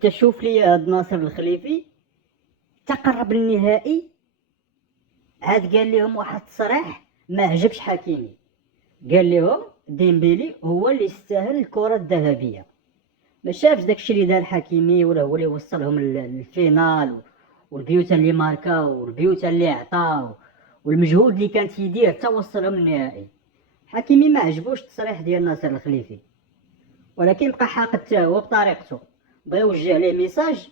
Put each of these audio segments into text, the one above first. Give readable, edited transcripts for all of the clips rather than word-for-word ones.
تشوف لي هاد ناصر الخليفي تقرب للنهائي، عاد قال لهم واحد التصريح ما عجبش حكيمي. قال لهم ديمبيلي هو اللي يستاهل الكرة الذهبية. ما شافش داكشي اللي دار حكيمي ولا هو اللي وصلهم للفينال، والبيوت اللي ماركا والبيوت اللي عطا والمجهود اللي كان تيدير حتى وصلهم للنهائي. حكيمي ما عجبوش التصريح ديال ناصر الخليفي، ولكن بقى حاقد حتى هو بطريقته، بغا يوجه ليه ميساج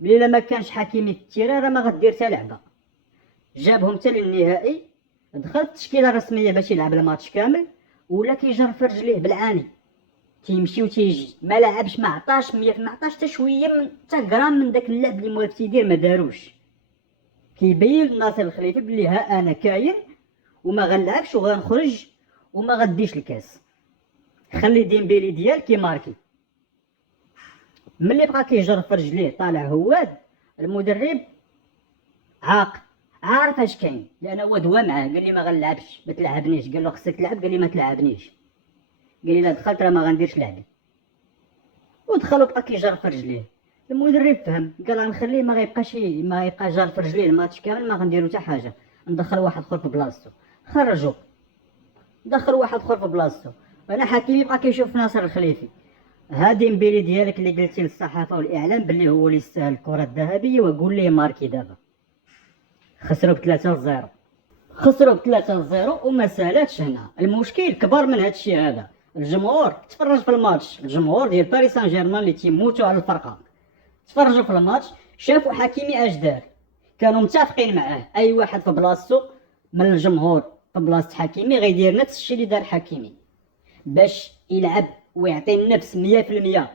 بلي الا ما كانش حكيمي في التيران راه ما غدير حتى لعبه. جابهم حتى للنهائي، دخل التشكيله الرسميه باش يلعب الماتش كامل، ولا كيجر في رجليه بالعاني، تيمشي وتيجي، ما لعبش، ما عطاش 100، ما عطاش حتى شويه من حتى غرام من داك اللعب اللي موالف تيدير ما داروش. كيبين ناصر الخليفي بلي ها انا كاين وما غنلعبش وغنخرج وما غديش الكاس، خلي ديمبيلي ديال كيماركي. ملي بقى كيجر في رجليه طالع هواد، المدرب عارف اش كاين، لان هو دوا معاه، قال لي ما غنلعبش ما تلعبنيش، قال له خصك تلعب، قال لي ما تلعبنيش، قال لي لا دخلت راه ما غنديرش لعبي، ودخل وبقى كيجر في رجليه. المدرب فهم، قال غنخليه ما يبقى جار في رجليه الماتش كامل، ما غنديرو حتى حاجه، ندخل واحد اخر في بلاصتو. خرجو، دخل واحد اخر في بلاصتو. انا حكيمي بقى كيشوف في ناصر الخليفي، ها ديمبيلي ديالك اللي قلتي للصحافه والاعلام بلي هو اللي يستاهل الكره الذهبيه، وقول ليه ماركي دابا. خسروا ب3-0، خسروا ب3-0 وما سالاتش هنا. المشكل كبر من هادشي هذا. الجمهور تفرج في الماتش، الجمهور ديال باريس سان جيرمان اللي تيموتوا على الفرقه تفرجوا في الماتش، شافوا حكيمي اش دار، كانوا متفقين معاه. اي واحد في بلاصتو من الجمهور في بلاصه حكيمي غيدير نفس الشيء اللي دار حكيمي، باش يلعب ويعطي النفس 100%،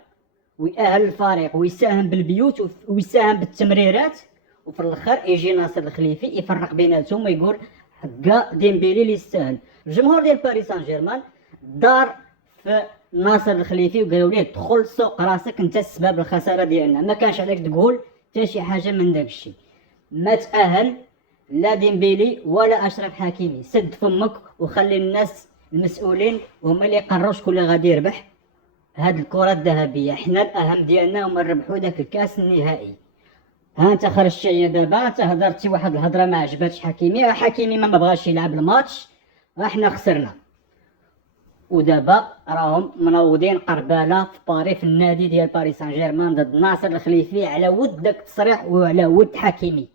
ويأهل الفريق ويساهم بالبيوت ويساهم بالتمريرات. وفي الاخر يجي ناصر الخليفي يفرق بيناتهم ويقول حقا ديمبيلي اللي يستاهل. الجمهور ديال باريس سان جيرمان دار في ناصر الخليفي وقالوا ليه دخل سوق راسك، انت السبب الخساره ديالنا، ما كانش عليك تقول حتى شي حاجه من داك الشيء. ما تأهل لا ديمبيلي ولا اشرف حكيمي، سد فمك وخلي الناس المسؤولين هما اللي يقرروا شكون اللي غادي يربح هاد الكره الذهبيه. حنا الاهم ديالنا هما نربحوا داك الكاس النهائي. ها انت خرجتي عليا دابا، انت هضرتي واحد الهضره ما عجباتش حكيمي، حكيمي ما بغاش يلعب الماتش، حنا خسرنا. ودابا راهم منوضين قرباله في باري في النادي ديال باريس سان جيرمان ضد ناصر الخليفي على ود داك التصريح وعلى ود حكيمي.